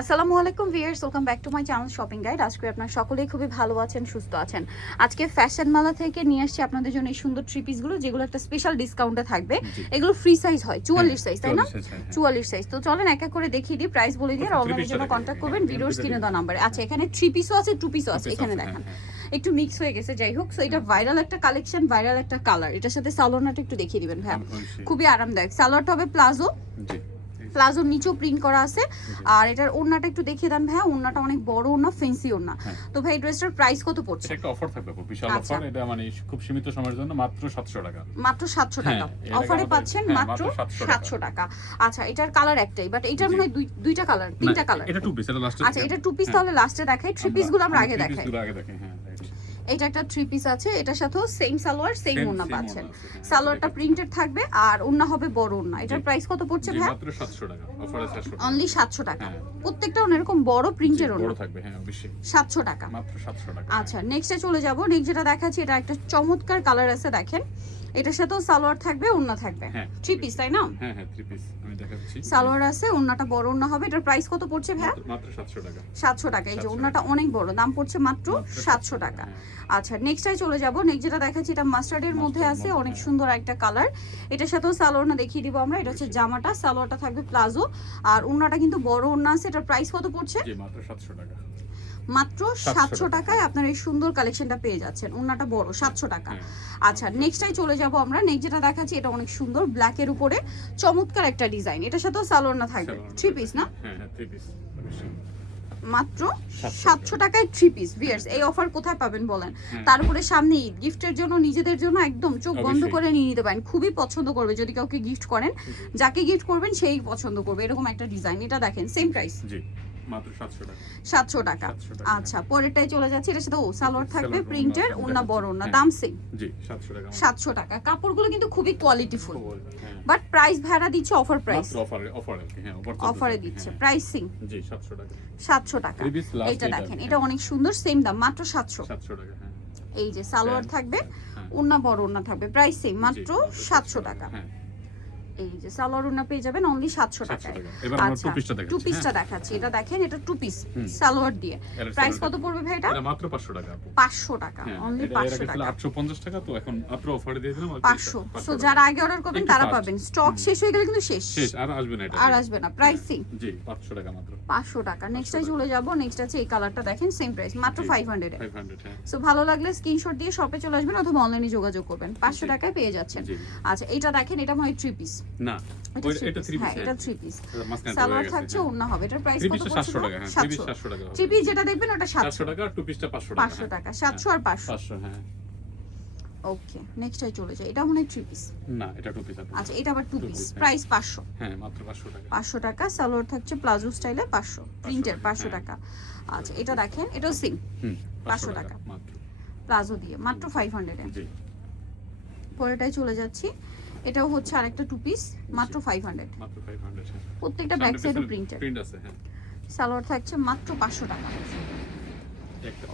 আসসালামু আলাইকুম viewers welcome back to my channel shopping guide আজকে আপনারা সকলেই খুবই ভালো আছেন সুস্থ আছেন। আজকে ফ্যাশন মালা থেকে নিয়ে আসছি আপনাদের জন্য এই সুন্দর থ্রি পিসগুলো যেগুলো একটা স্পেশাল ডিসকাউন্টে থাকবে। এগুলো ফ্রি সাইজ হয় চুয়াল্লিশ সাইজ তাই না? 44 size, হ্যাঁ, হ্যাঁ। চুয়াল্লিশ সাইজ তো চলেন এক এক করে দেখিয়ে দিই প্রাইস বলে দিয়ে অনলাইনের জন্য। কন্ট্যাক্ট করবেন হ্যাঁ, ভিডিওর স্ক্রিনে দেওয়া। নাম্বারে আচ্ছা এখানে থ্রি পিসও আছে টু পিসও আছে এখানে দেখেন। একটু মিক্স হয়ে গেছে যাই হোক। সো এটা ভাইরাল একটা কালেকশন ভাইরাল একটা কালার এটার সাথে সালোয়ারটা একটু দেখিয়ে দিবেন ভাই খুবই আরামদায়ক। সালোয়ারটা হবে প্লাজো জি। প্লাজোর নিচেও প্রিন্ট করা আছে। আর এটার ওড়নাটা একটু দেখিয়ে দেন ভাইয়া ওড়নাটা অনেক বড় ওড়না ফেন্সি ওড়না। হ্যাঁ। তো ভাই ড্রেসটার প্রাইস কত পড়ছে? এটা একটা অফার থাকবে বিশাল আচ্ছা। অফার এটা মানে খুব সীমিত সময়ের জন্য মাত্র 700 টাকা। মাত্র সাতশো হ্যাঁ, টাকা এর অফারে পাচ্ছেন হ্যাঁ, মাত্র মাত্র 700 সাতশো টাকা। আচ্ছা এটার কালার একটাই বাট এটার। মনে দুই- দুইটা কালার তিনটা কালার এটা টু পিস এটা লাস্টে আচ্ছা এটা টু পিস তাহলে লাস্টে দেখাই থ্রি পিসগুলো আমরা আগে দেখাই। আগে দেখাই হ্যাঁ. এটা একটা থ্রি পিস আছে এটার সাথেও সেম সালোয়ার সেম ওন্না পাচ্ছেন। হ্যাঁ, সালোয়ারটা প্রিন্টেড থাকবে আর ওড়না হবে বড় ওড়না। এটার প্রাইস কত পড়ছে ভাই মাত্র 700 টাকা অফারে 700 টাকা। অনলি সাতশো টাকা। হ্যাঁ। প্রত্যেকটা এরকম বড় প্রিন্টের প্রিন্টের বড় থাকবে হ্যাঁ অবশ্যই। সাতশো টাকা। মাত্র 700 টাকা আচ্ছা নেক্সটে চলে যাব। নেক্সট যেটা দেখাচ্ছি এটা একটা চমৎকার কালার আছে দেখেন। এটার সাথেও সালোয়ার থাকবে ওড়না থাকবে। হ্যাঁ। থ্রি পিস তাই না? হ্যাঁ হ্যাঁ থ্রি পিস আমি দেখাচ্ছি। সালোয়ার আছে ওড়নাটা বড় ওড়না হবে। এটার প্রাইস কত পড়ছে ভাই মাত্র- মাত্র 700 টাকা। সাতশো টাকা। এই যে 700 ওড়নাটা অনেক বড় দাম পড়ছে মাত্র মাত্র সাতশো টাকা হ্যাঁ। আচ্ছা নেক্সটটাই চলে যাব। নেক্সট যেটা দেখাচ্ছি এটা মাস্টার্ডের মধ্যে আছে অনেক হ্যাঁ। সুন্দর একটা কালার এটার সাথেও সালোয়ারটা দেখিয়ে দিব আমরা। এটা হচ্ছে জামাটা সালোয়ারটা থাকবে প্লাজো। আর ওড়নাটা কিন্তু বড় ওড়না আছে এটার প্রাইস কত পড়ছে? জি মাত্র 700 টাকা। মাত্র সাতশো টাকায় আপনার এই সুন্দর কালেকশনটা পেয়ে যাচ্ছেন। ওড়নাটা বড় সাতশো টাকা। আচ্ছা নেক্সটটাই চলে যাব আমরা। নেক্সট যেটা দেখাচ্ছি এটা অনেক সুন্দর ব্ল্যাকের উপরে চমৎকার একটা ডিজাইন এটার সাথেও সালোয়ার না থাকবে। থ্রি পিস না? হ্যাঁ হ্যাঁ মাত্র সাতশো টাকায় থ্রি পিস ভিয়ার্স এই অফার কোথায় পাবেন বলেন? তারপরে সামনে ঈদ। গিফটের জন্য নিজেদের জন্য একদম চোখ বন্ধ করে নিয়ে নিতে পারেন। খুবই পছন্দ করবে যদি কাউকে গিফট করেন। যাকে গিফট করবেন সেই পছন্দ করবে। এরকম একটা ডিজাইন এটা দেখেন সেম প্রাইস জি। মাত্র 700 টাকা। সাতশো টাকা। 700 টাকা, আচ্ছা পরেরটাই চলে যাচ্ছে। এটা সাথে ও সালোয়ার থাকবে প্রিন্টের ওড়না, ওনা বড় ওনা হ্যাঁ। দাম সেম জি 700 টাকা সাতশো টাকা। কাপড়গুলো কিন্তু খুবই কোয়ালিটিফুল হ্যাঁ। বাট প্রাইস ভাড়া দিচ্ছে অফার প্রাইস অফারে অফারে হ্যাঁ অফার দিচ্ছে। হ্যাঁ। প্রাইসিং জি 700 টাকা। সাতশো টাকা। এটা, দেখেন হ্যাঁ। এটা অনেক সুন্দর সেম দাম মাত্র সাতশো। 700 টাকা হ্যাঁ। এই যে সালোয়ার হ্যাঁ, থাকবে হ্যাঁ। ওন্না বড় ওন্না থাকবে। প্রাইস সেম মাত্র জি, সাতশো টাকা। হ্যাঁ। এই যে সালোয়ার ওন্না পেয়ে যাবেন অনলি সাতশো 700 টাকায়। এবার আমরা আচ্ছা টু পিসটা দেখাচ্ছি টু পিসটা হ্যাঁ। দেখাচ্ছি। এটা দেখেন এটা টু পিস সালোয়ার দিয়ে। প্রাইস কত পড়বে ভাই এটা? মাত্র 500 টাকা পাঁচশো টাকা হ্যাঁ অনলি এর পাঁচশো টাকা। 850 টাকা তো এখন মাত্র অফারে দিয়ে দিলাম পাঁচশো। 500 সো যারা আগে অর্ডার করবেন তারা পাবেন। স্টক শেষ হয়ে গেলে কিন্তু শেষ। শেষ আর আসবে না এটা। আর আসবে না প্রাইসিং জি 500 টাকা মাত্র। পাঁচশো টাকা। নেক্সটে টাকা। চলে যাব নেক্সট আছে এই কালারটা দেখেন সেম প্রাইস মাত্র ফাইভ হান্ড্রেড 500 হ্যাঁ। সো ভালো লাগলে স্ক্রিনশট দিয়ে শপে চলে আসবেন অথবা অনলাইনে যোগাযোগ করবেন। পাঁচশো। টাকায় পেয়ে যাচ্ছেন। আচ্ছা এটা দেখেন এটা মনে হয় থ্রি পিস না এটা ওই- three এটা piece, 3 পিস হ্যাঁ। এটা থ্রি পিস মাঝখানে সালোয়ার থাকছে অন্য হবে। এটার প্রাইস থ্রি কত পিসটা পড়ছে 700 টাকা হ্যাঁ পিস 700 টাকা যেটা দেখবেন ওটা 700 টাকা আর টু পিসটা 500 টাকা পাঁচশো টাকা সাতশো আর পাঁচশো। 500 হ্যাঁ। ওকে চলে এটা মনে হয় পিস না এটা টু পিস আচ্ছা এটা আবার টু পিস হ্যাঁ। প্রাইস হ্যাঁ মাত্র 500 টাকা। সালোয়ার থাকছে প্লাজো স্টাইলে পাঁচশো প্রিন্টের টাকা, পাঁচশো হ্যাঁ। টাকা। আচ্ছা এটা দেখেন এটাও সিম হুম 500 500 টাকা। মাত্র। প্লাজো দিয়ে মাত্র ফাইভ হান্ড্রেড জি। পরেটাই চলে যাচ্ছি। এটাও হচ্ছে আরেকটা টু পিস মাত্র ফাইভ হান্ড্রেড মাত্র 500 হ্যাঁ। প্রত্যেকটা ব্যাক সাইডও প্রিন্টেড প্রিন্ট আছে হ্যাঁ। সালোয়ার থাকছে মাত্র পাঁচশো টাকা।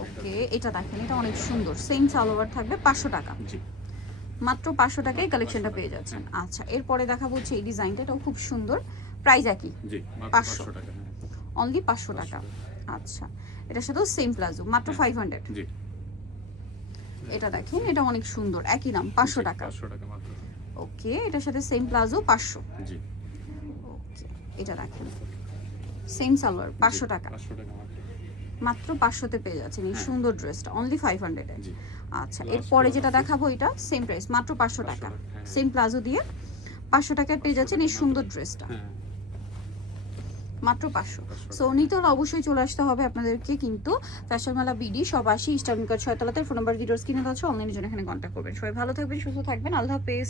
ওকে এটা দেখেন এটা অনেক সুন্দর। সেম সালোয়ার থাকবে পাঁচশো টাকা। জি। মাত্র পাঁচশো টাকায় কালেকশনটা পেয়ে যাচ্ছেন। আচ্ছা এরপরে দেখাবো হচ্ছে এই ডিজাইনটা এটাও খুব সুন্দর। প্রাইস একই। জি মাত্র 500 500 টাকা হ্যাঁ। অনলি পাঁচশো টাকা। আচ্ছা এটার সাথেও সেম প্লাজো মাত্র হ্যাঁ। ফাইভ হান্ড্রেড জি। এটা দেখেন এটা অনেক সুন্দর। একই দাম পাঁচশো টাকা। 500 টাকা মাত্র। ওকে এটার সাথে সেম প্লাজো পাঁচশো। জি। ওকে এটা দেখেন। সেম সালোয়ার পাঁচশো টাকা। 500 টাকা মাত্র। পাঁচশোতে পেয়ে যাচ্ছেন এই হ্যাঁ। সুন্দর ড্রেসটা অনলি ফাইভ হান্ড্রেডে আচ্ছা এরপরে যেটা দেখাবো এটা সেম প্রাইস মাত্র পাঁচশো টাকা। হ্যাঁ। সেম প্লাজো দিয়ে পাঁচশো টাকায় পেয়ে যাচ্ছেন এই সুন্দর ড্রেসটা হ্যাঁ মাত্র পাঁচশো। 500 সো হলে অবশ্যই চলে আসতে হবে আপনাদেরকে কিন্তু ফ্যাশন মেলা বিডি সব আসি ইস্টার্ন কার্ড ছয়তলাতে ফোন নাম্বার ভিডিওস কিনে আছে অনলাইনের জন্য এখানে কন্ট্যাক্ট করবেন। সবাই ভালো থাকবেন সুস্থ থাকবেন আল্লাহ হাফেজ।